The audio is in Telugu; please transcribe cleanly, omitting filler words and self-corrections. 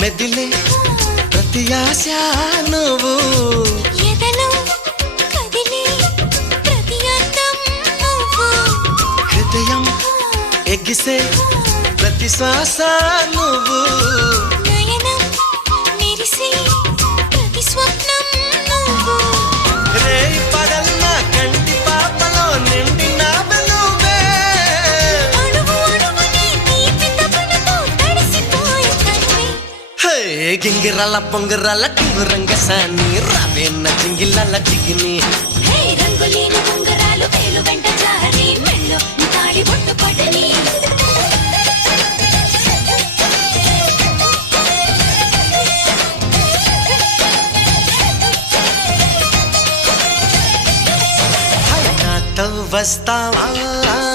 మెదిలే ప్రతి ఆశ నువ్వు ఎదలో కదిలే ప్రతి అందం నువ్వు హృదయం ఎగిసే ప్రతి శ్వాస నువ్వు నయనం మెరిసే ప్రతి స్వప్నం నువ్వు రేయి పగల్న కంటి పాపలో నిండిన వెలుగే అడుగు అడుగుని తీపి తపనతో తడిసిపోయే తనువే హే గింగిరాల పొంగిరాల టింగురంగ సాని రావేన్న చింగిలాల చిగిని హే రంగులేని ఉంగరాలు వేలు వెంట జారి మెళ్ళు తాళి బొట్టు పడని నాతో వస్తావా